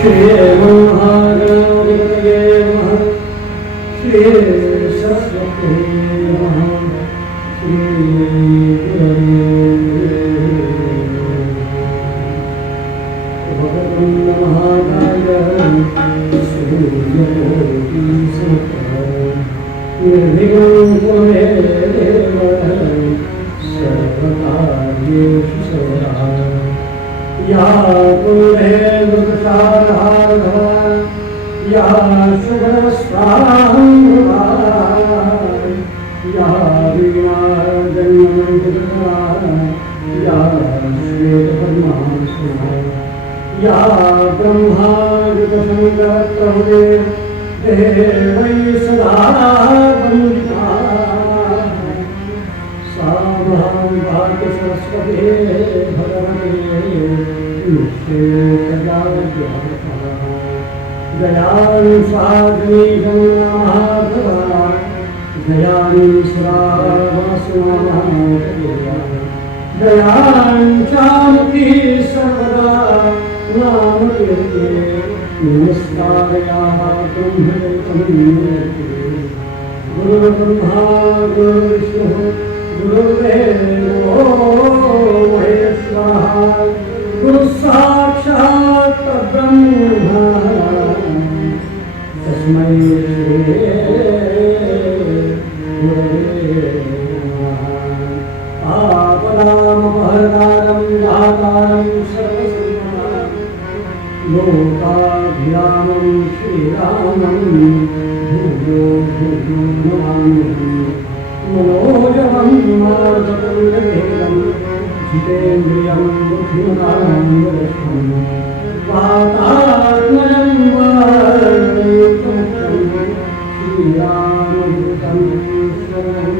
श्री महागणपतये नमः। श्री सरस्वती नमः। श्री भगवन् महाकाय सूर्यकोटि निर्विघ्नं कुरु देव सर्वकार्येषु सर्वदा। या कुलदेव प्रसादार्था या शुभस्वाहा या वीणाजन्ममण्डिता या श्वेतपद्मासना या ब्रह्मादिकशङ्करप्रभुते देवै सदा वन्दिता सा महाभाग्य सरस्वती भगवते दयालु साधवी जमुना दयालु श्रावसुना दयालु चामुखी सर्वदा नाम कीर्ते नमस्कारया गुरुर्ब्रह्मा गुरुर्विष्णुः गुरुर्देवो महेश्वरः गुरुः साक्षात् परब्रह्म तस्मै श्री गुरवे नमः। आपदामपहर्तारं दातारं सर्वसम्पदां लोकाभिरामं श्रीरामं भूयो भूयो नमाम्यहम्। मनोजवं मार्गपुण्डभेदं जितेन्द्रियं बुद्धिमतां वरिष्ठं वातात्मजं वायुतमुक्तं श्रीरामदूतं शरणं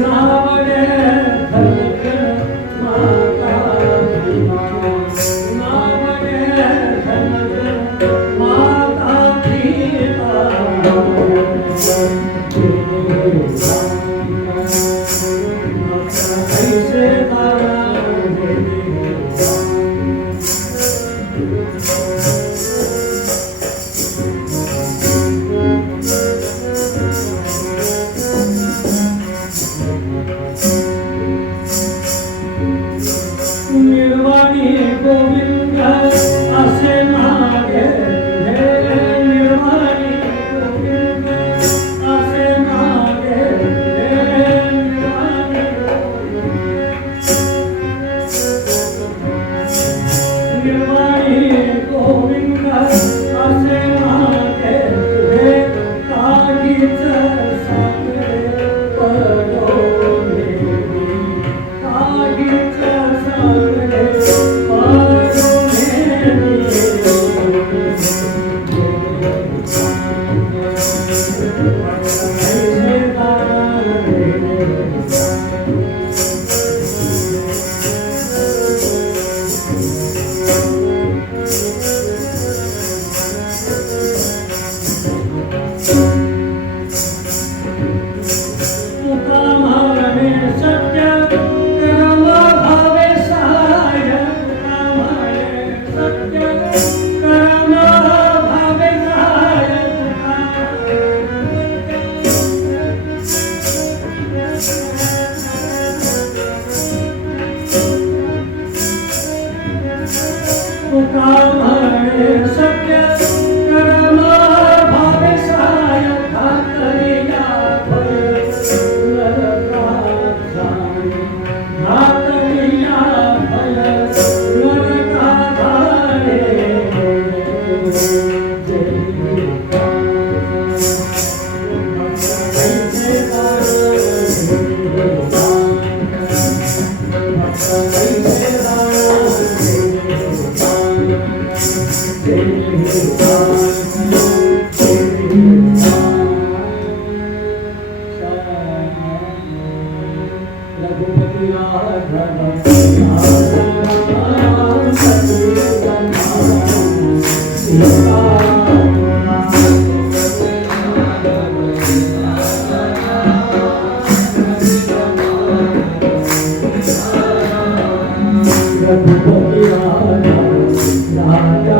Namaste. रघुपति राघव राम सतीवनाम रघुपति राघव राजा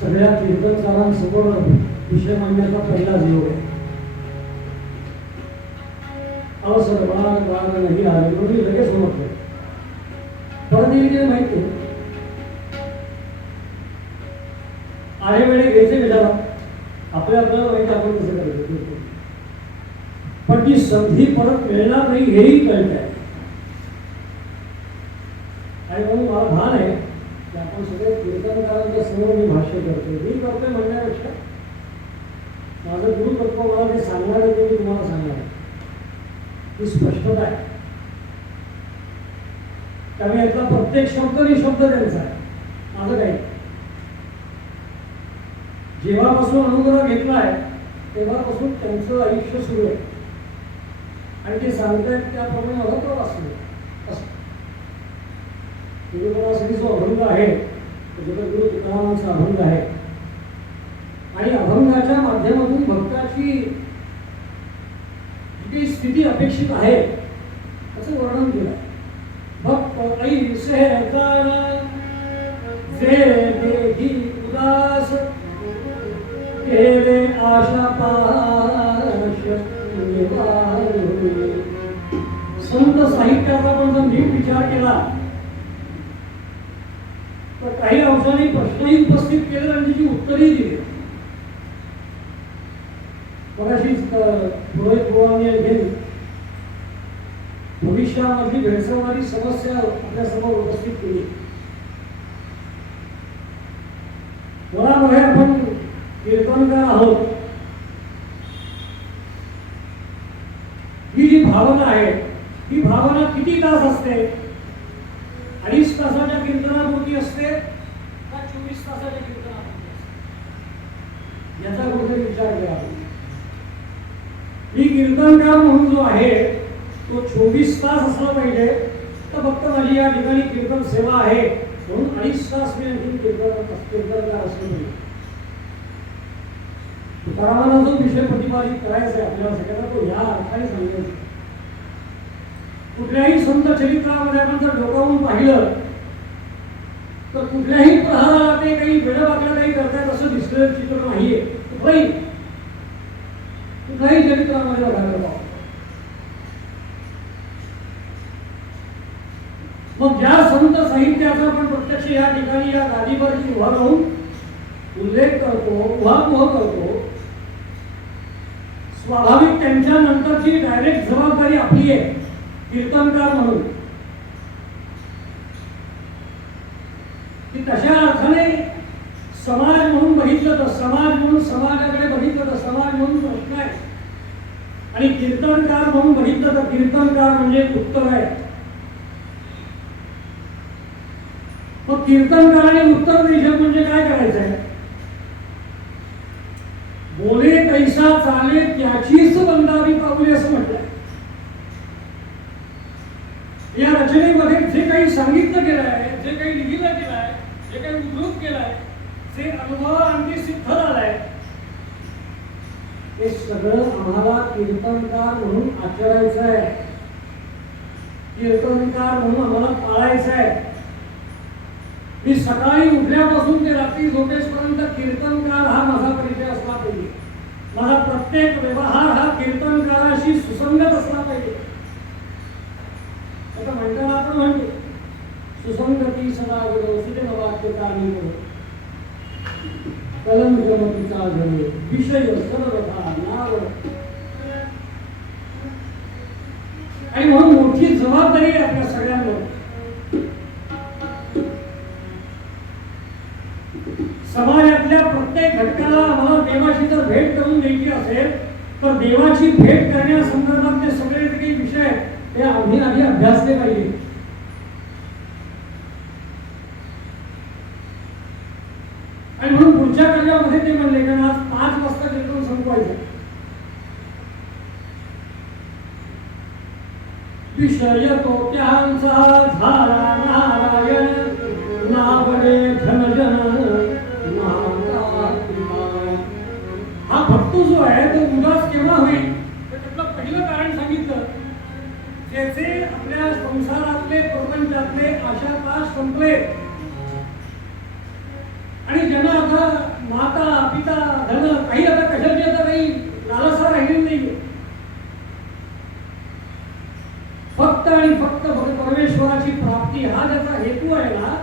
सगळ्या कीर्तनकारांसमोर विषय मांडण्याचा पहिलाच योग आहे. अवसरवान वाद नाही आले म्हणून लगेच म्हटलं. परत येईल माहिती आहे वेळे घ्यायचे कशाला, आपल्याला माहिती आपण कसं करायचं, पण ती संधी परत मिळणार नाही हेही कळत आहे. आणि म्हणून मला भान आहे की आपण सगळे कीर्तनकारांच्या समोर मी भाष्य करतो, मी करतोय म्हणण्यापेक्षा माझं गुरुतत्व मला ते सांगणार आहे ते मी तुम्हाला सांगणार आहे. ही स्पष्टता आहे. त्यामुळे यातला प्रत्येक शब्द निशब्द त्यांचा आहे, माझं काही. जेव्हापासून अनुग्रह घेतलाय तेव्हापासून त्यांचं आयुष्य सुरू आहे आणि ते सांगतायत त्याप्रमाणे मला प्रवास सुरू आहे. असं गुरुपणासाठी जो अभंग आहे तो जगद्गुरु तुकारामांचा अभंग आहे आणि अभंगाच्या माध्यमातून भक्ताची जी स्थिती अपेक्षित आहे त्याचं वर्णन केलं आहे. भक्त ऐसे जे देही उदास केले आशा पाश निवारे. संत साहित्याचा पण जर नीट विचार केला तर काही अंशांनी प्रश्नही उपस्थित केले आणि त्याची उत्तरही दिली. मगाशीच पुरोहित बुवांनी घेऊन भविष्यामधली भेडसावणारी समस्या आपल्यासमोर उपस्थित केली. मुळामुळे आपण कीर्तनकार आहोत, ही जी भावना आहे ही भावना किती तास असते? 2.5 तासाच्या कीर्तनापुरती असते का 24 तासाच्या कीर्तनापुरती असते? याचा कुठेतरी विचार केला. मी कीर्तनकार म्हणून जो आहे तो 24 तास असला पाहिजे तर फक्त माझी या ठिकाणी कीर्तन सेवा आहे म्हणून 2.5 तास मी आणखी कीर्तनकार असलो पाहिजे. तुकारामांना जो विषय प्रतिपादित करायचा आहे आपल्याला सगळ्यांना तो या अर्थाने सांगायचा. कुठल्याही संत चरित्रामध्ये आपण जर डोकावून पाहिलं तर कुठल्याही प्रहाराला ते काही वेडवाकडं काही करतायत असं दिसलेलं चित्र नाहीये. कुठल्याही चरित्रामध्ये बघायला पाहतो. मग ज्या संत साहित्याचा आपण प्रत्यक्ष या ठिकाणी या गादीवरती उभा राहून उल्लेख करतो, उहापोह करतो, स्वाभाविक त्यांच्या नंतरची डायरेक्ट जबाबदारी आपली आहे कीर्तनकार म्हणून. की तशा अर्थाने समाज म्हणून बघितलं तर समाज म्हणून समाजाकडे बघितलं तर समाज म्हणून प्रश्न आहे आणि कीर्तनकार म्हणून बघितलं तर कीर्तनकार म्हणजे उत्तर आहे. मग कीर्तनकाराने उत्तर द्यायचं म्हणजे काय करायचं आहे? बोले कैसा चाले त्याचीच बंदावी पाऊले असं म्हटलंय. या रचनेमध्ये जे काही सांगितलं गेलं आहे, जे काही लिहिलं गेलं आहे, जे काही उद्धृत केलं आहे, जे अनुभवांनी सिद्ध झालंय हे सगळं आम्हाला कीर्तनकार म्हणून आचरायचं आहे, कीर्तनकार म्हणून आम्हाला पाळायचं आहे. मी सकाळी उठल्यापासून ते रात्री झोपेपर्यंत कीर्तनकार हा माझा परिचय असला पाहिजे. माझा प्रत्येक व्यवहार हा कीर्तनकाराशी सुसंगत असला पाहिजे. आता म्हणताना आपण म्हणतो सुसंगती सदा गुरु सुजन वाक्यता निवड कलम गमतीचा घडे विषय सर्वथा नाव. आणि म्हणून मोठी जबाबदारी आहे आपल्या सगळ्यांवर. समाजातल्या प्रत्येक घटकाला आम्हाला देवाशी जर भेट करून द्यायची असेल तर देवाची भेट करण्यासंदर्भातले सगळे काही विषय ते आम्ही आधी अभ्यासले पाहिजे. आणि म्हणून पुढच्या कार्यामध्ये ते म्हणले कारण आज 5 वाजता कीर्तन संपवायचं. विषय तो त्यांचा झाला नारायण नावडे धनजन. हा भक्त जो आहे तो उदास केव्हा होईल तर त्यातलं पहिलं कारण सांगितलं. ज्याचे आपल्या संसारातले प्रपंचातले आशापाश संपले आणि ज्यांना आता माता पिता धन काही आता कशाची आता काही लालसा राहिली नाही. फक्त आणि फक्त परमेश्वराची प्राप्ती हा ज्याचा हेतू आहे ना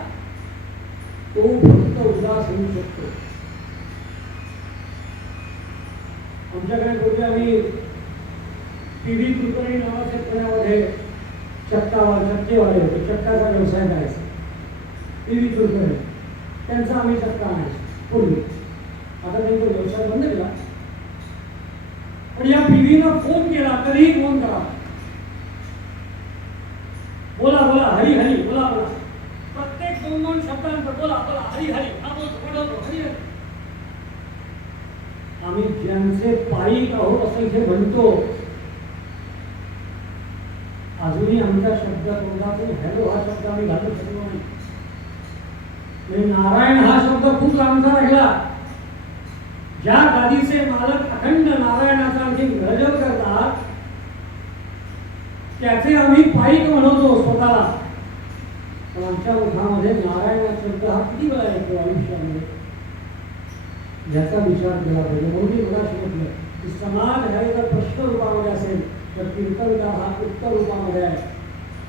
तो भक्त उदास होऊ शकतो. आमच्याकडे पूर्वी आम्ही पी.व्ही. कुलकर्णी नावाचे पुण्यामध्ये चक्केवाले होते, चक्काचा व्यवसाय करायचा. पी.व्ही. कुलकर्णी त्यांचा आम्ही चक्का आणायचो पूर्वी. आता त्यांनी तो व्यवसाय बंद केला. पण या पी.व्ही.नं फोन केला तरीही फोन करा, बोला बोला हरी हरी, बोला बोला, प्रत्येक 2-2 शब्दांवर बोला बोला हरी हरी, हा बोलतो हरी हरी. आम्ही ज्यांचे पायी आहोत असं इथे म्हणतो, अजूनही आमच्या शब्दकोंडातून हॅलो हा शब्द आम्ही घालू शकलो नाही. म्हणजे नारायण हा शब्द खूप लांबचा राहिला. ज्या गादीचे मालक अखंड नारायणाचा आणखी गजब करतात त्याचे आम्ही पायिक म्हणतो स्वतःला. पण आमच्या मुखामध्ये नारायण शब्द हा किती वेळा येतो आयुष्यामध्ये, याचा विचार केला पाहिजे. म्हणून मी मला म्हटलं की समाज हा जर प्रश्न रूपामध्ये असेल तर कीर्तनकार हा उत्तर रूपामध्ये आहे.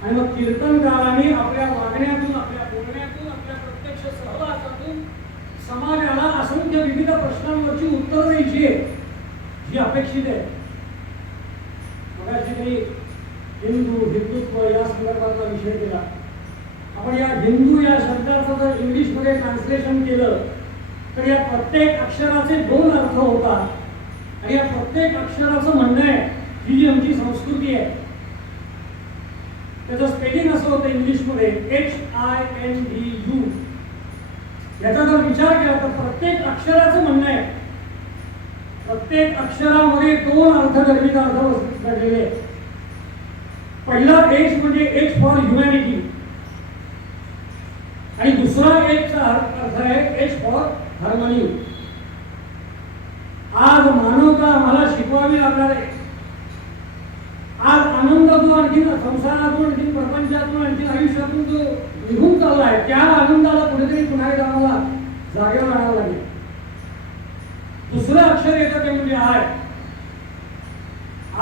आणि मग कीर्तनकारांनी आपल्या वागण्यातून, आपल्या बोलण्यातून, आपल्या प्रत्यक्ष सहवासातून समाजाला असंख्य विविध प्रश्नांवरची उत्तरं द्यायची आहे जी अपेक्षित आहे. मगाशी काही हिंदुत्व या संदर्भातला विषय केला. आपण या हिंदू या शब्दाचं जर इंग्लिशमध्ये ट्रान्सलेशन केलं तर या प्रत्येक अक्षराचे 2 अर्थ होतात. आणि या प्रत्येक अक्षराचं म्हणणं आहे ही जी आमची संस्कृती आहे त्याचं स्पेलिंग असं होतं इंग्लिशमध्ये HINDU. याचा जर विचार केला तर प्रत्येक अक्षराचं म्हणणं आहे, प्रत्येक अक्षरामध्ये 2 अर्थगर्भित अर्थ दडलेले. पहिला H म्हणजे H फॉर ह्युमॅनिटी आणि दुसरा H चा अर्थ आहे H फॉर हार्मनी. आज मानवता आम्हाला शिकवावी लागणार आहे. आज आनंद जो आणखी संसारातून, आणखी प्रपंचातून, आणखी आयुष्यातून जो निघून चालला आहे त्या आनंदाला कुठेतरी पुन्हा एकदा आम्हाला जागेवर आणावं लागेल. दुसरं अक्षर येतं ते म्हणजे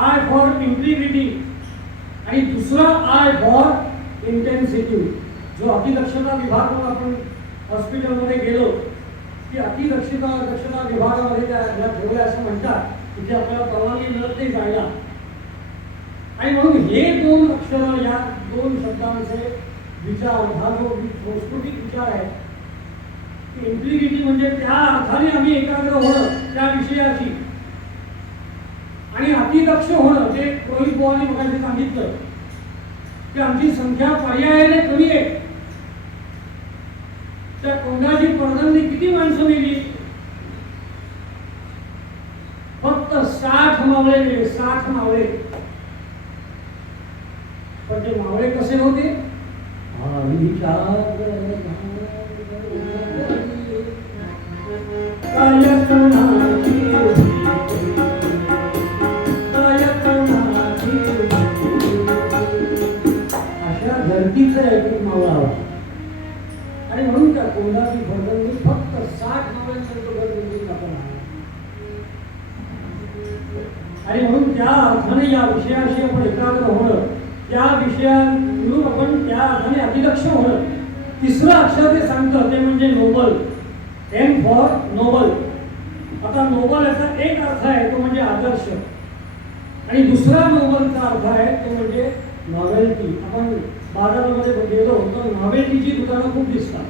I फॉर इंटिग्रिटी आणि दुसरा I फॉर इंटेन्सिटी. जो अतिदक्षता विभाग म्हणून आपण हॉस्पिटलमध्ये गेलो की अतिदक्षता विभागामध्ये त्या ठेवल्या असं म्हणतात, तिथे आपल्याला परवानगी मिळत नाही जायला. आणि म्हणून हे 2 अक्षर, या 2 शब्दांचे विचार, हा जो सांस्कृतिक विचार आहे की इंटिग्रिटी म्हणजे त्या अर्थाने आम्ही एकाग्र होणं त्या विषयाची, आणि अतिदक्ष होणं ते रोहित बुवांनी मगाशी सांगितलं की आमची संख्या पर्यायाने कमी आहे. त्या कोंडाची पडदंडी किती माणसं मेली? फक्त 60 मावळे गेले, 60 मावळे. पण ते मावळे कसे होते? अशा धरतीचं एक मावळा होता. आणि म्हणून त्या कोंडाची फडदंडी फक्त 60 मावळ्यांपर्यंत आपण. आणि म्हणून त्या अर्थाने या विषयाशी आपण एकाग्र होणं, त्या विषयावरून आपण त्या अर्थाने अतिदक्ष होणं. तिसरं अक्षर ते सांगतं ते म्हणजे नोबल. N for noble. आता नोबल याचा एक अर्थ आहे तो म्हणजे आदर्श, आणि दुसरा नोबलचा अर्थ आहे तो म्हणजे नॉवेल्टी. आपण बाजारामध्ये गेलो तर नॉवेल्टीची दुकानं खूप दिसतात.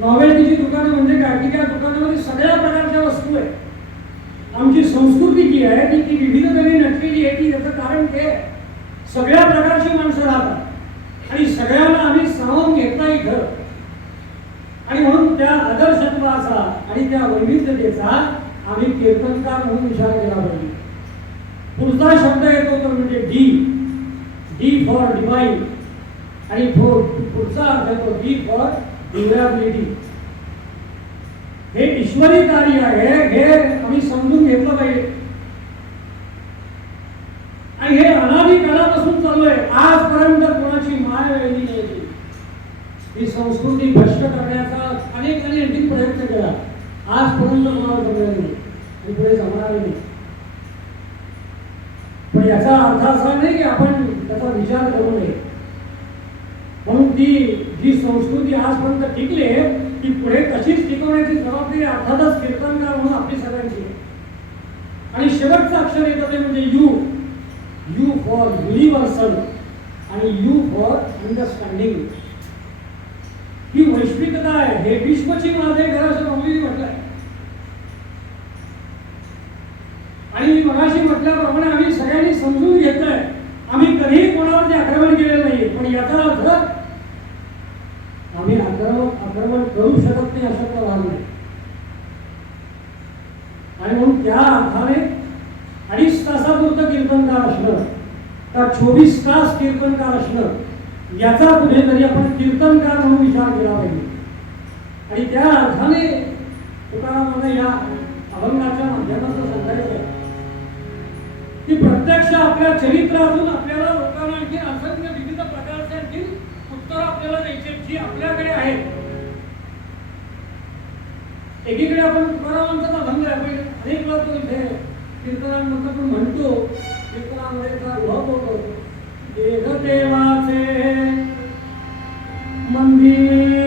नॉवेल्टीची दुकानं म्हणजे काय की त्या दुकानामध्ये सगळ्या प्रकारच्या वस्तू आहेत. आमची संस्कृती जी आहे ती विविधतेने नटलेली आहे. ती त्याचं कारण ते सगळ्या प्रकारची माणसं राहतात आणि सगळ्यांना आम्ही सामावून घेतला इथं. आणि म्हणून त्या आदर्शत्वाचा आणि त्या वैविध्यतेचा आम्ही कीर्तनकार म्हणून विचार केला पाहिजे. पुढचा शब्द येतो तो म्हणजे डी फॉर डिवाइन, आणि पुढचा अर्थ येतो डी फॉर ड्युरेबिलिटी. हे ईश्वरी कार्य आहे, हे आम्ही समजून घेतलं पाहिजे. आणि हे अनादी काळापासून चालू आहे. आजपर्यंत कोणाची माय वेळली नाही. ही संस्कृती भ्रष्ट करण्याचा अनेकांनी आणखी प्रयत्न केला. आजपर्यंत कोणाला जमलेलं नाही आणि पुढे जमणार नाही. पण याचा अर्थ असा नाही की आपण त्याचा विचार करू नये. म्हणून ती जी संस्कृती आजपर्यंत टिकली ती पुढे तशीच टिकवण्याची जबाबदारी अर्थातच कीर्तनकार म्हणून आपली सगळ्यांची आहे. आणि शेवटचं अक्षर येतं ते म्हणजे यू. यू फॉर युनिव्हर्सल आणि यू फॉर अंडरस्टँडिंग. ही वैश्विकता आहे. हे विश्वची माझे घर असं मौलीने म्हटलंय. आणि मी मगाशी म्हटल्याप्रमाणे आम्ही सगळ्यांनी समजून घेतलंय आम्ही कधीही कोणावरती आक्रमण केलेलं नाही. पण याचा अर्थ आम्ही आक्रमण करू शकत नाही अशातला भाग नाही. आणि म्हणून त्या अर्थाने 2.5 तासापुरतं कीर्तनकार असणं का 24 तास कीर्तनकार असणं याचा कुठेतरी आपण कीर्तनकार म्हणून विचार केला पाहिजे. आणि त्या अर्थाने तुकारामांना या अभंगाच्या माध्यमातून सांगायचं आहे की प्रत्यक्ष आपल्या चरित्रातून आपल्याला लोकांना आणखी असंख्य विविध प्रकारचे आणखी उत्तर आपल्याला द्यायचे जी आपल्याकडे आहेत. एकीकडे आपण तुकारामांचा अभंग आहे. आपण अनेक लोक इथे कीर्तनांमध्ये पण म्हणतो कीर्तनामध्ये उभं होतो देह देवाचे मंदिर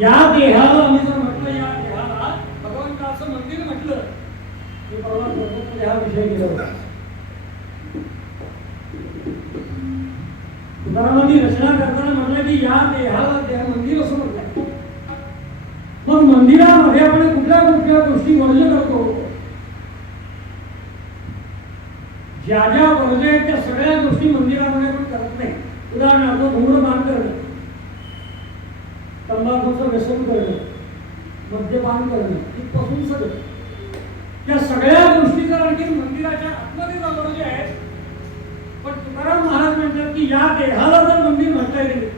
या देहाला आम्ही जर म्हटलं या देहाला भगवंताचं मंदिर म्हटलं हे परवा हा विषय केला होता. तुकारामांनी रचना करताना म्हटलं की या देहाला देह मंदिर असं म्हटलंय. मग मंदिरामध्ये आपण कुठल्या कुठल्या गोष्टी वर्ज करतो. ज्या ज्या वर्ज आहेत त्या सगळ्या गोष्टी मंदिरामध्ये आपण करत नाही. उदाहरणार्थ धूम्रपान करणं, तंबाखूचं व्यसन करणं, मद्यपान करणं इथपासून सगळं या सगळ्या गोष्टी जर आणखी मंदिराच्या आतमध्ये जाणवले आहेत. पण तुकाराम महाराज म्हणतात की या देहाला जर मंदिर म्हटलं गेले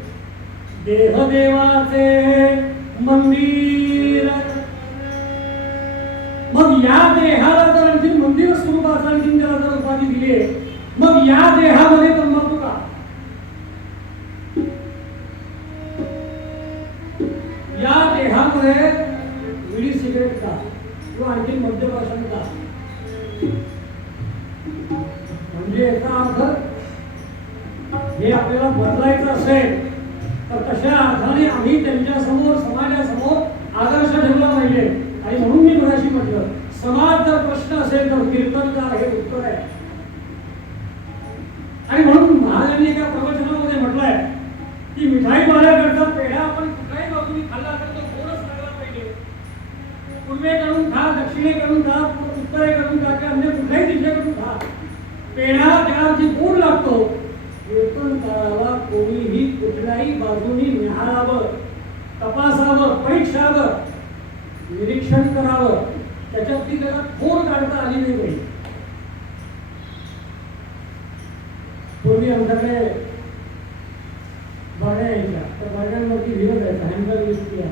देह देवाचे मंदिर मग या देहाला जर आणखी मंदिर स्वरूपाचं आणखी त्याला जर उपाधी दिली मग या देहामध्ये तंबाखू का. या देहामध्ये विडी सिगरेट का किंवा आणखी मद्यपान का. म्हणजे याचा अर्थ हे आपल्याला बदलायचं असेल तर तशा अर्थाने आम्ही त्यांच्या समोर समाजासमोर आदर्श ठेवला पाहिजे. आणि म्हणून मी मगाशी म्हटलं समाज जर प्रश्न असेल तर कीर्तनकार हे उत्तर आहे. आणि म्हणून महाराजांनी एका प्रवचनामध्ये म्हटलंय की मिठाई वाल्याकडचा पेढा आपण कुठल्याही बाजूने खाल्ला तर तो गोडच लागला पाहिजे. पूर्वेकडून खा, दक्षिणेकडून खा, उत्तरेकडून खा किंवा अन्य कुठल्याही दिशेकडून खा, पेढा त्यावरती गोड लागतो. कीर्तनकाराला कोणीही कुठल्याही बाजूनी निहाळावं, तपासावं, परीक्षावं, निरीक्षण करावं त्याच्यातली त्याला खोड काढता आली नाही पाहिजे. पूर्वी आमच्याकडे बरण्या यायच्या, तर बरण्यांवरती लिहत जायचं हँडल विस्की.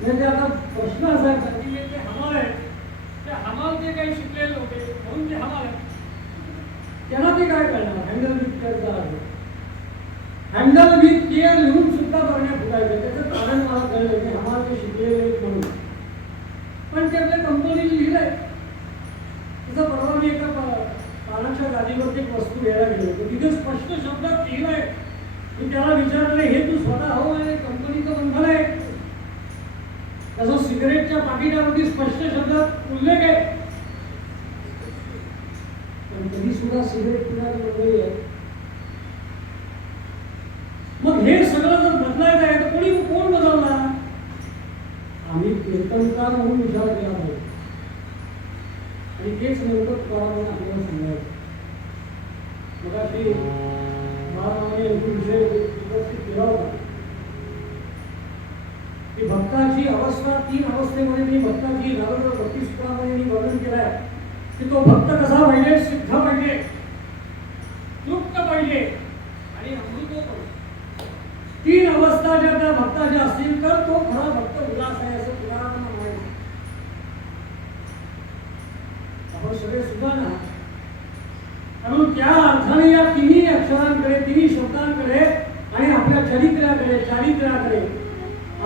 म्हणजे आता प्रश्न असायचा की ते हमाल आहे, ते हमाल जे काही शिकलेले होते म्हणून ते हमाल आहे, त्यांना ते काय कळणार हँडल विथ केअरचा आहे. हँडल विथ केअर लिहून सुद्धा बरण्या फुटायच्या. त्याचं कारण मला कळलं की हमाल ते शिकलेले म्हणून. पण ते आपल्या कंपनीने लिहिलंय. तसं परवा मी एका पानाच्या गादीवरती एक वस्तू घ्यायला गेलो होतो, तिथे स्पष्ट शब्दात लिहिलंय. मी त्याला विचारलं हे तू स्वतः हो आणि कंपनीचं बंधन आहे. तसं सिगरेटच्या पाकिटावरती स्पष्ट शब्दात उल्लेख आहे, पण तरी सुद्धा सिगरेट पिण्याला मंडळी आहे. मग हे सगळं जर बदलायचं आहे तर कोण बदलणार? आम्ही कीर्तनकार म्हणून विचार केला पाहिजे. आणि तेच नेमकं तुकारामाने आपल्याला सांगायचं. मगाशी महारामाने विषय उपस्थित केला होता की भक्ताची अवस्था 3 अवस्थेमध्ये मी भक्ताची नारद भक्ती सूत्रामध्ये मी वर्णन केलं आहे की तो भक्त कसा पाहिजे? सिद्ध पाहिजे, तृप्त पाहिजे आणि अमृतो पाहिजे. 3 अवस्था ज्या त्या भक्ताच्या असतील तर तो खरा भक्त उल्हास आहे असं तुकारामांना म्हणायचं. आपण सगळे सुजाण आहात, म्हणून त्या अर्थाने या 3 अक्षरांकडे 3 शब्दांकडे आणि आपल्या चारित्र्याकडे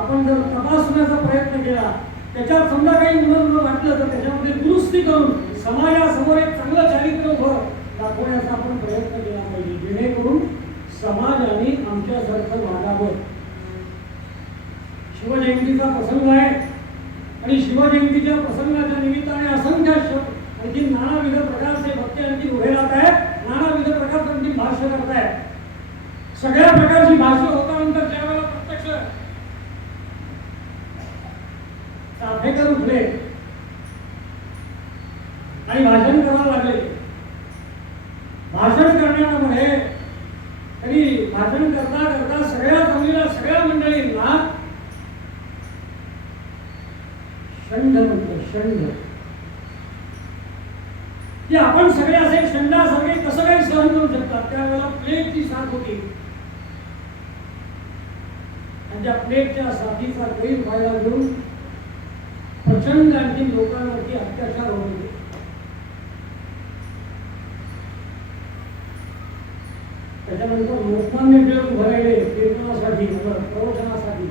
आपण जर तपासण्याचा प्रयत्न केला, त्याच्यात समजा काही उणं वाटलं तर त्याच्यामध्ये दुरुस्ती करून समाजासमोर एक चांगलं चारित्र्य उभं दाखवण्याचा आपण प्रयत्न केला पाहिजे, जेणेकरून समाजाने आमच्यासारखं वागावं. शिवजयंतीचा प्रसंग आहे आणि शिवजयंतीच्या प्रसंगाच्या निमित्ताने असंख्य आणखी नानाविध प्रकारचे भक्ती आणखी उभे राहत आहेत, नानाविध प्रकारचे आणखी भाष्य करतायत. सगळ्या प्रकारची भाष्य होतानंतर ज्या वेळेला प्रत्यक्ष चाफेकर उठले आणि भाषण करायला लागले. भाषण करण्यामध्ये तरी भाषण करता करता सगळ्या जमलेल्या सगळ्या मंडळींना षंड म्हणतो. षंड की आपण सगळे असे षंडासारखे कसं काही सहन करू शकतात? त्यावेळेला प्लेगची साथ होती आणि त्या प्लेगच्या साथीचा गैरफायदा घेऊन प्रचंड आणखी लोकांवरती अत्याचार होत होते. त्याच्यानंतर लोकमान्य टिळक उभे राहिले कीर्तनासाठी, प्रवचनासाठी.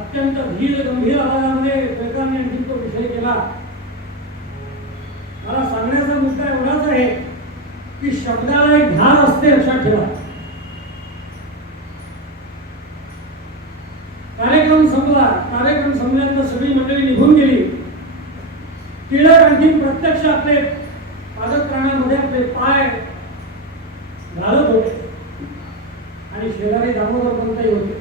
अत्यंत धीर गंभीर आवाजामध्ये टिळकांनी आणखी तो विषय केला. मला सांगण्याचा मुद्दा एवढाच आहे की शब्दाला एक धार असते, लक्षात ठेवा. कार्यक्रम संपला. कार्यक्रम संपल्यानंतर सगळी मंडळी निघून गेली. टिळक आणखी प्रत्यक्ष आपले पादत्राणामध्ये आपले पाय घालत होते आणि शेजारी दामोदर पंतही होते.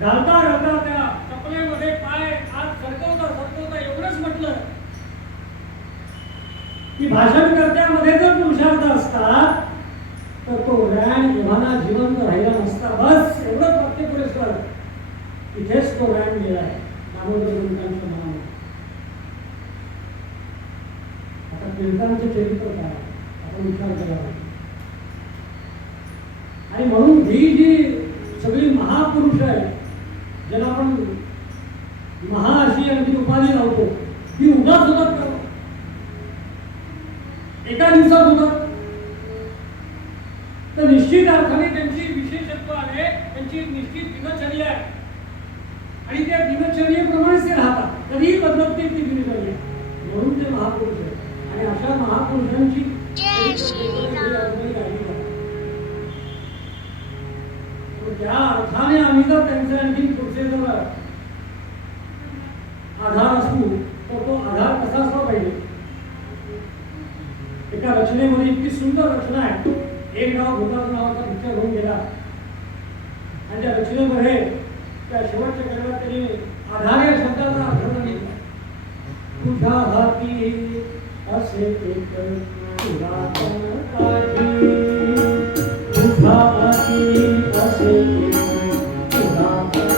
घालता घालता त्या चपलेमध्ये पाय हात सरकवता एवढंच म्हटलं की भाषणकर्त्यामध्ये जर पुरुषार्थ असता तर तो रॅन एव्हाना जिवंत राहिला नसता. बस एवढंच वाक्य पुरेसर. इथेच तो रॅन गेलाय दामोदर पंतांच्या मनामध्ये. आता टिळकांचे चरित्र काय आपण विचार केला पाहिजे. आणि म्हणून ही जी सगळी महापुरुष आहे ज्याला आपण महा अशी आणखी उपाधी लावतो, ही उगाच होतात का? एका दिवसात होतात? तर निश्चित अर्थाने त्यांची विशेषत्व आहे, त्यांची निश्चित दिनचर्या आहे आणि त्या दिनचर्येप्रमाणेच ते राहतात. कधीही बदलत नाही ती दिनचर्या. म्हणून ते महापुरुष आहेत आणि अशा महापुरुषांची त्या अर्थाने आम्ही जर त्यांचे आणखी पुढचे जर आधार असू तर तो आधार कसा असला पाहिजे? एका रचनेमध्ये इतकी सुंदर रचना आहे. एक गाव भूतान नावाचा पिक्चर होऊन गेला आणि त्या रचनेमध्ये त्या शेवटच्या कडव्यात त्यांनी आधार या शब्दाचा अर्थ सांगितला. तुझ्या हाती असे एक पुरातन काठी, तुझ्या हाती असे एक पुरातन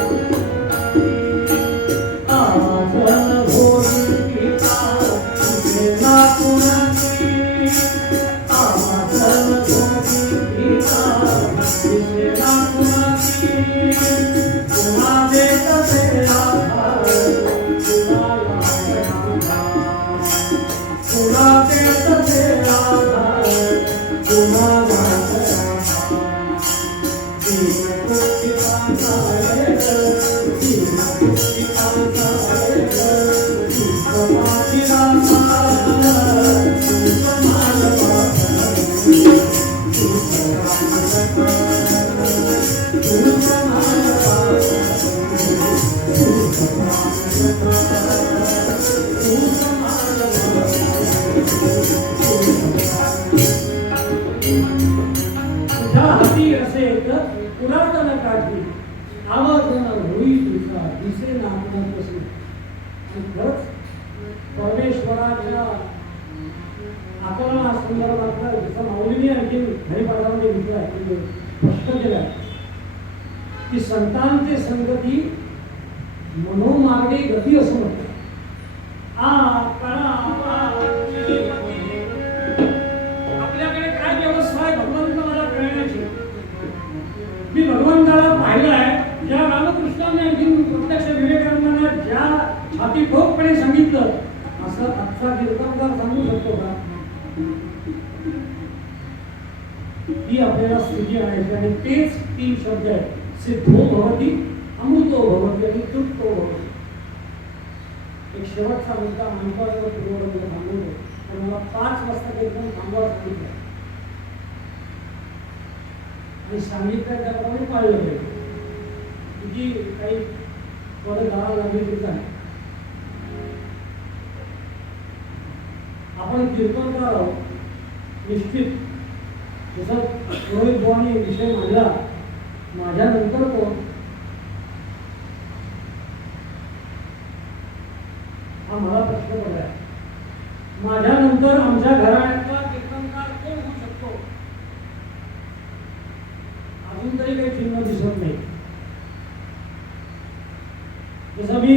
तुझ्या हाती असे तर पुरातन काढली आवाज होई तुझा दिसे ना आपण कसे. खरंच परमेश्वराच्या आकलना संदर्भातलं जसं माऊलीने आणखी हरिपाठामध्ये लिहिलं आहे स्पष्ट केलं आहे की संतांचे संगती मनोमार्गे गती असं म्हणतात. आपल्याकडे काय व्यवस्था आहे भगवंताला कळण्याची. मी भगवंताला पाहिलं आहे ज्या रामकृष्णाने प्रत्यक्ष विवेकानंदांना ज्या छाती ठोकपणे सांगितलं असं आजचा कीर्तनकार सांगू शकतो का. ही आपल्याला स्थिती आणायची आणि तेच 3 शब्द आहेत सिद्धो भवती अमृतो भवती आणि तृप्तो भवती. एक शेवटचा मुद्दा मानवावर पूर्ववर्ग थांबवतो पण मला 5 वाजता कीर्तन थांबवायला सांगितलं आणि सांगितलं त्याप्रमाणे पाळलं पाहिजे. जी काही पद गाळा लागली तरी आहे. आपण कीर्तनकार आहोत निश्चित. जसं रोहित भाऊनी विषय मांडला माझ्यानंतर कोण हा मला प्रश्न पडला. माझ्यानंतर आमच्या घराण्यातला कीर्तनकार कोण होऊ शकतो अजून तरी काही चिन्ह दिसत नाही. जसं मी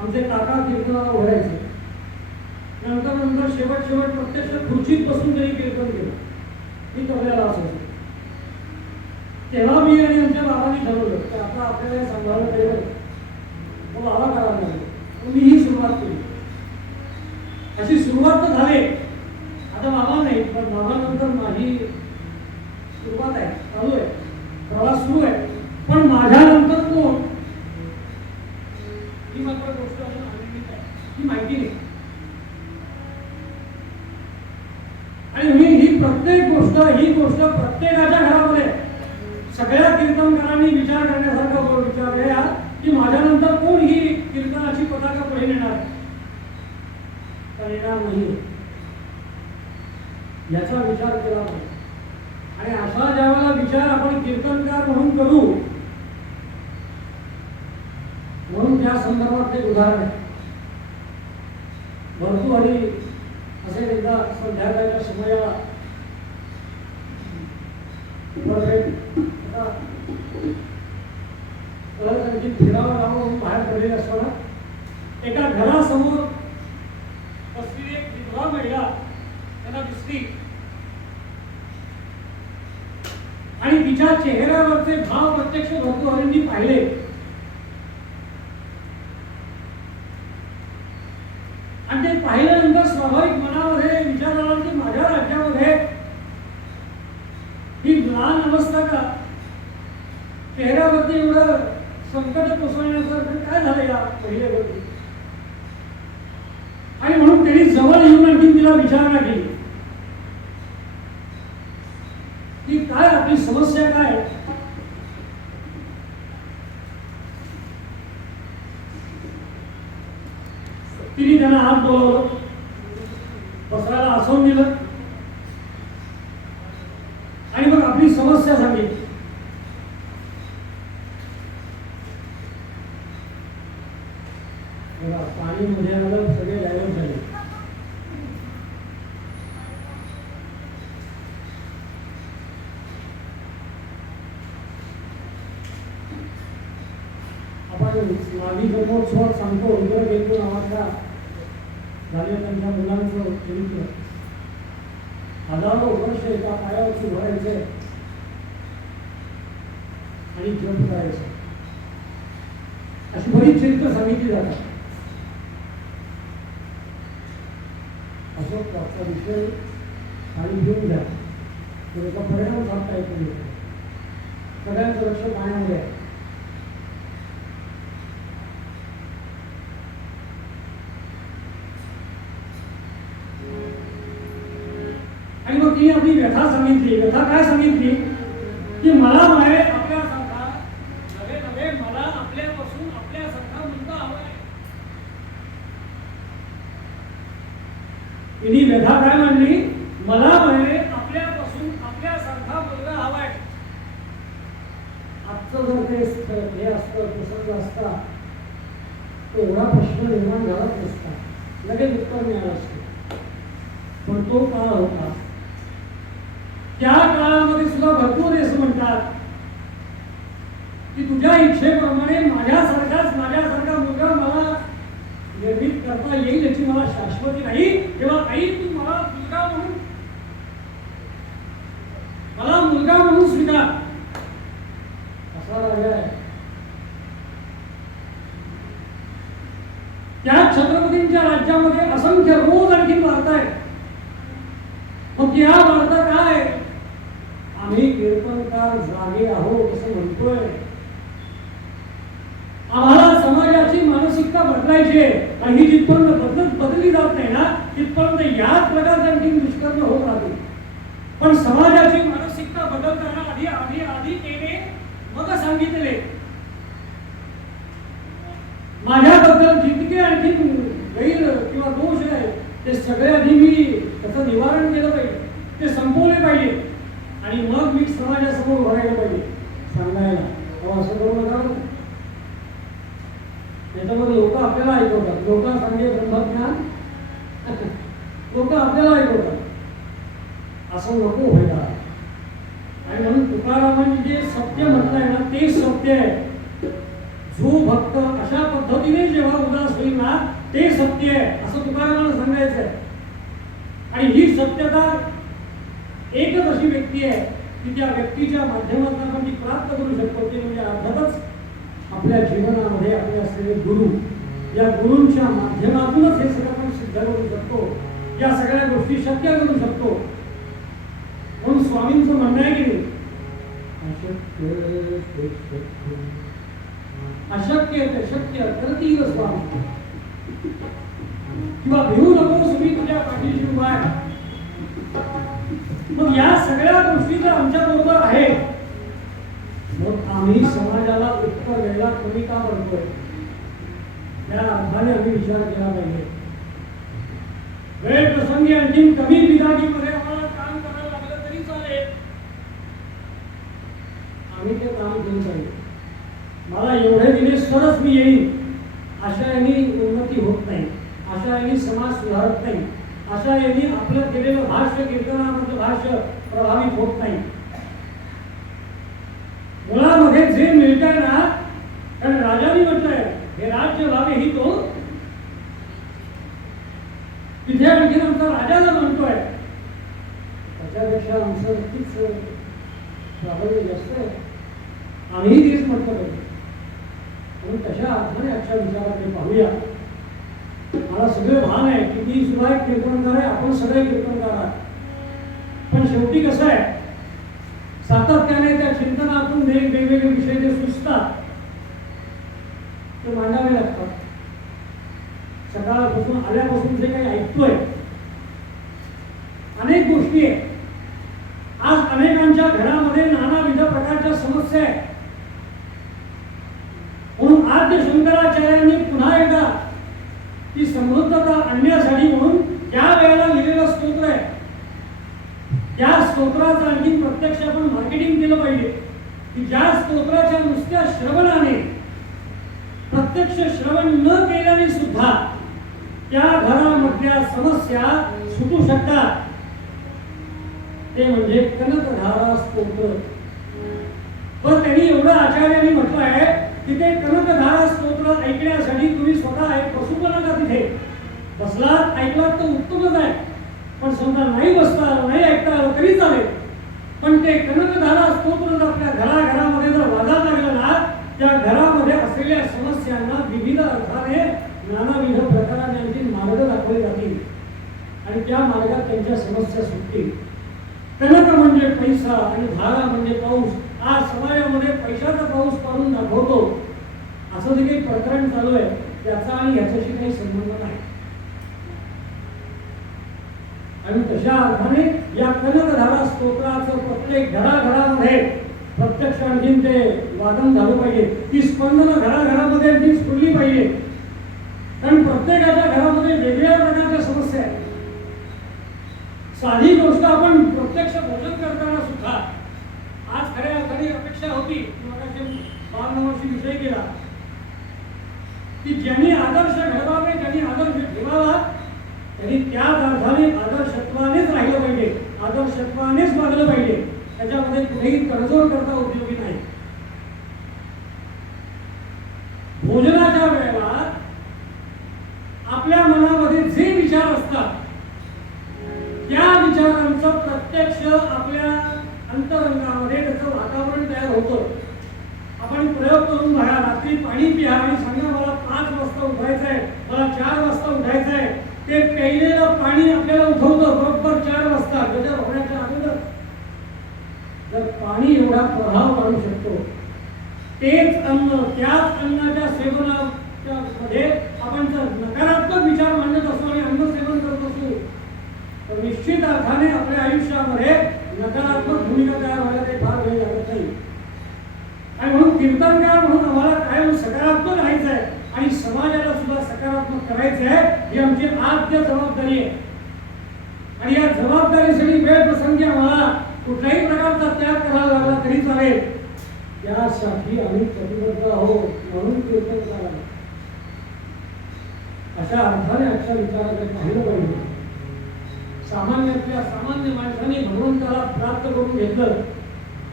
आमचे काका कीर्तनाला उघडायचे नंतर शेवट प्रत्यक्ष खुर्चीत बसून तरी कीर्तन केलं. मी तबल्याला असायचो तेव्हा मी आणि आमच्या बाबांनी ठरवलं की आता आपल्याला सांभाळलं पाहिजे. मग बाबा करायला लागले मी ही सुरुवात केली. अशी सुरुवात तर झाली. आता बाबा नाही पण बाबानंतर माझी सुरुवात आहे चालू आहे प्रवास सुरू आहे. पण माझ्यानंतर कोण ही मात्र गोष्ट अजून आलेलीच आहे ही माहिती नाही. आणि मी ही गोष्ट प्रत्येकाच्या घरामध्ये सगळ्या कीर्तनकारांनी विचार करण्यासारखा विचार आहे की माझ्यानंतर कोण ही कीर्तनाची पताका पुढे नेणार येणार नाही याचा विचार केला पाहिजे. आणि असा ज्यावेळेला विचार आपण कीर्तनकार म्हणून करू म्हणून त्या संदर्भात एक उदाहरण आहे. भरतुहरी असे एकदा संध्याकाळच्या समयाला फिरावं लावून बाहेर पडलेले असताना एका घरासमोर बसलेली एक विधवा महिला त्यांना दिसली आणि तिच्या चेहऱ्यावरचे भाव प्रत्यक्ष भरतुहरींनी पाहिले. आणि ते पाहिल्यानंतर स्वाभाविक मनामध्ये विचार आला की माझ्या राज्यामध्ये ही लहान अवस्था का चेहऱ्यावरती एवढं संकट कोसळण्याचं काय झालं या पहिल्या गोष्टी. आणि म्हणून त्यांनी जवळ येऊन आणखी तिला विचारणा केली की काय आपली समस्या काय. तिने त्यांना हात बोलावलं बसायला आसवून दिलं आणि मग आपली समस्या सांगितली. पाणी मध्ये आलं सगळे डायव्हर्ट झाले. आपण मागी जन्मोत्सवात सांगतो उदर गेलो नावाच्या झाले त्यांच्या मुलांचं चरित्र हजारो वर्ष एका पायावरती भरायचे आणि जप करायचं अशी बरीच चरित्र सांगितली जातात. असं त्याचा विषय आणि घेऊन द्या त्याचा परिणाम साधता येतो नाही. सगळ्यांचं लक्ष पाण्यामध्ये आहे. आणि मग ती आपली व्यथा सांगितली. व्यथा काय सांगितली की मला म्हणे आपल्यासारखा नव्हे नव्हे मला आपल्यापासून आपल्यासारखा मुलगा हवाय. तिने व्यथा काय मांडली मला म्हणे आपल्यापासून मोठा मुलगा हवाय. आजचं जर ते हे असतं प्रसंग असता एवढा प्रश्न निर्माण झालाच नसता, लगेच उत्तर मिळालं असतं. पण तो काळ होता, त्या काळामध्ये सुद्धा भरपूर असं म्हणतात की तुझ्या इच्छेप्रमाणे माझ्यासारखा मुलगा मला निर्मित करता येईल याची मला शाश्वती नाही, तेव्हा आई तू मला मुलगा म्हणून स्वीकार. असा राजा आहे. त्या छत्रपतींच्या राज्यामध्ये असंख्य रोज आणखी वार्ता आहे. मग या वार्ता काय, आम्ही कीर्तनकार जागे आहोत असं म्हणतोय. आम्हाला समाजाची मानसिकता बदलायची आहे आणि ही जिथपर्यंत बदलली जात नाही ना तिथपर्यंत याच प्रकारचे आणखी दुष्कर्म होत राहतील. पण समाजाची मानसिकता बदलताना आधी केले मग सांगितले. माझ्याबद्दल जितके आणखी गैर किंवा दोष आहे ते सगळे आधी मी त्याचं निवारण केलं पाहिजे, ते संपवले पाहिजे आणि मग मी समाजासमोर भरायला पाहिजे सांगायला. असं करू नका. त्याच्यामध्ये लोक आपल्याला ऐकवतात, लोक सांगे ब्रह्मज्ञान, लोक आपल्याला ऐकवतात. असं नको व्हायला. आणि म्हणून तुकारामांनी जे सत्य म्हटलंय ना ते सत्य आहे. जो भक्त अशा पद्धतीने जेव्हा उदास होईल ना ते सत्य आहे असं तुकारामाला सांगायचं आहे. आणि ही सत्यता एकच अशी व्यक्ती आहे की त्या व्यक्तीच्या माध्यमातून आपण ती प्राप्त करू शकतो. ते म्हणजे अर्थातच आपल्या जीवनामध्ये आपले असलेले गुरु. या गुरूंच्या माध्यमातूनच हे सगळं आपण सिद्ध करू शकतो, या सगळ्या गोष्टी शक्य करू शकतो. म्हणून स्वामींचं म्हणणं आहे की अशक्य ते शक्य करतील स्वामी, किंवा भिवू नकोस मी तुझ्या पाठीशी उभा आहे. मग या सगळ्या गोष्टी जर आमच्या बरोबर आहे मग आम्ही समाजाला उत्तर द्यायला कमी का पडतोय या अर्थाने आम्ही विचार केला पाहिजे. वेळ प्रसंगी आणखी कमी विधानीमध्ये आम्हाला काम करायला लागलं तरी चालेल, आम्ही ते काम केलं पाहिजे. मला एवढे दिले तरच मी येईन अशा यांनी उन्नती होत नाही, अशा यांनी समाज सुधारत नाही, अशा यांनी आपलं केलेलं भाष्य कीर्तनामधलं भाष्य प्रभावित होत नाही. मुळामध्ये जे मिळतंय ना, कारण राजाने म्हटलंय हे राज्य व्हावे ही तो तिथे आणखी आमचा राजाला म्हणतोय त्याच्यापेक्षा आमचं नक्कीच प्राबल्य जास्त आहे. आम्ही तेच म्हटलं पाहिजे. म्हणून तशा अर्थाने आजच्या विचाराकडे पाहूया. मला सगळे भान आहे की मी सुद्धा एक कीर्तनकार आहे, आपण सगळे कीर्तनकार आहात. पण शेवटी कसं आहे सातत्याने त्या चिंतनातून वेगवेगळे विषय जे सुचतात ते मांडावे लागतात. सकाळपासून आल्यापासून जे काही ऐकतोय अनेक गोष्टी आहेत. आज अनेकांच्या घरामध्ये नानाविध प्रकारच्या समस्या आहेत. म्हणून आद्य शंकराचार्यांनी पुन्हा एकदा ती समृद्धता आणण्यासाठी म्हणून त्या वेळेला लिहिलेलं स्तोत्र आहे. त्या स्तोत्राचं आणखी प्रत्यक्ष आपण मार्केटिंग केलं पाहिजे की ज्या स्तोत्राच्या नुसत्या श्रवणाने प्रत्यक्ष श्रवण न केल्याने सुद्धा त्या घरामधल्या समस्या सुटू शकतात. ते म्हणजे कनकधारा स्तोत्र. पण त्यांनी एवढं आचार्यांनी म्हटलं आहे की ते कनकधारा स्तोत्र ऐकण्यासाठी तुम्ही स्वतः बसू पण नका. तिथे बसलात ऐकलात तर उत्तमच आहे, पण समजा नाही बसता नाही ऐकता आलं तरी चालेल. पण ते कनकधारा स्तोत्र आपल्या घराघरामध्ये जर वाजायला लागलं ना त्या घरामध्ये असलेल्या समस्यांना विविध अर्थाने नानाविध प्रकाराने आणखी मार्ग दाखवले जातील आणि त्या मार्गात त्यांच्या समस्या सुटतील. कनक म्हणजे पैसा आणि धारा म्हणजे पाऊस. आज समाजामध्ये पैशाचा पाऊस पाडून दाखवतो असं जे काही प्रकरण चालू आहे त्याचा आणि याच्याशी काही संबंध नाही. आणि तशा अर्थाने या कनकधारा स्तोत्राचं प्रत्येक घराघरामध्ये प्रत्यक्ष आणखीन ते वादन झालं पाहिजे. ती स्पंदनं घराघरामध्ये आणखी स्फुरली पाहिजे. कारण प्रत्येकाच्या घरामध्ये वेगवेगळ्या प्रकारच्या समस्या आहेत. साधी गोष्ट आपण प्रत्यक्ष भोजन करताना सुद्धा होती बालनवाशी विषय केला की ज्यांनी आदर्श घडवावे, ज्यांनी आदर्श ठेवावा, त्यांनी त्याच अर्थाने आदर्शत्वानेच राहिलं पाहिजे, आदर्शत्वानेच वागलं पाहिजे. त्याच्यामध्ये कुठेही तडजोड करता उपयोगी नाही. भोजनाच्या वेळेला आपल्या मनामध्ये जे विचार असतात त्या विचारांचं प्रत्यक्ष आपल्या अंतरंगामध्ये त्याचं वातावरण तयार होतं. आपण प्रयोग करून बघा, रात्री पाणी प्या आणि सांगा मला 5 वाजता उठायचं आहे, मला 4 वाजता उठायचं आहे. ते प्यायलेलं पाणी आपल्याला उठवतं बरोबर 4 वाजता गजर होण्याच्या अगोदर. जर पाणी एवढा प्रभाव पाडू शकतो, तेच अन्न, त्याच अन्नाच्या सेवनाच्या मध्ये आपण जर नकारात्मक विचार मांडत असतो आणि अन्न सेवन करत असू, तर निश्चित अर्थाने आपल्या आयुष्यामध्ये नकारात्मक भूमिका तयार व्हायला काही फार वेळ लागत नाही. आणि म्हणून कीर्तनकार म्हणून आम्हाला कायम सकारात्मक राहायचं आहे आणि समाजाला सुद्धा सकारात्मक करायचं आहे, ही आमची आद्य जबाबदारी आहे. आणि या जबाबदारीसाठी वेळ प्रसंगी आम्हाला कुठल्याही प्रकारचा त्याग करावा लागला तरी चालेल, त्यासाठी आम्ही प्रतिबद्ध आहोत. म्हणून कीर्तन करावं अशा अर्थाने आजच्या विचाराकडे पाहिलं पाहिजे. सामान्यातल्या सामान्य माणसाने भगवंताला प्राप्त करून घेतलं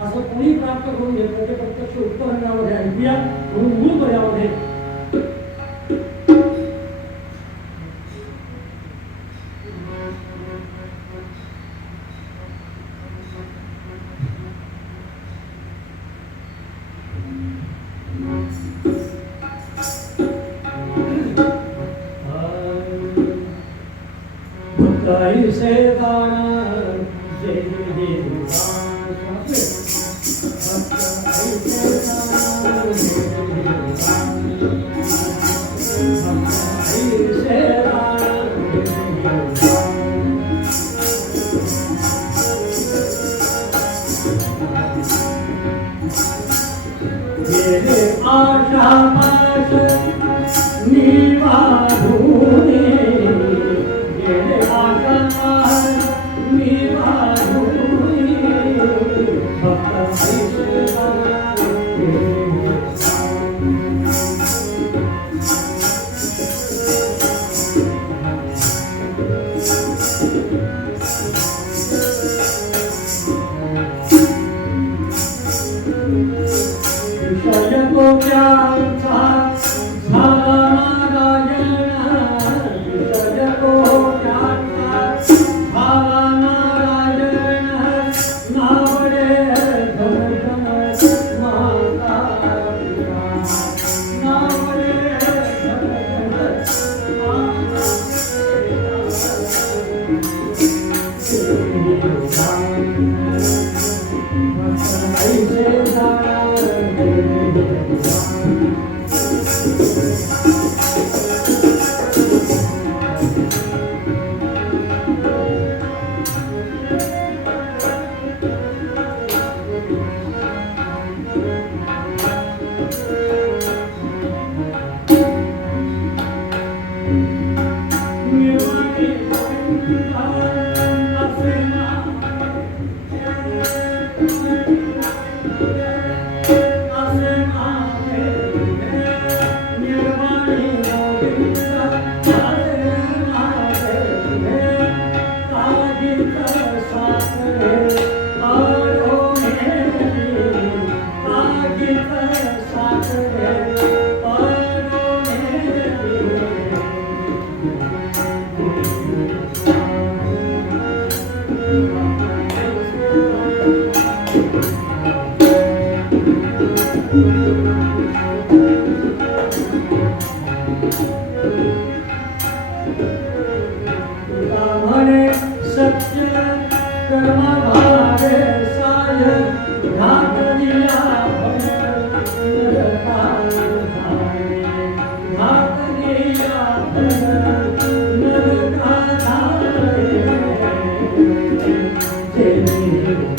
असं कोणी प्राप्त करून घेतलं ते प्रत्यक्ष उत्तरंगामध्ये ऐकूया. म्हणून मूळ पदामध्ये से गाना जय जय आशा पाश निवाधूने Hallelujah.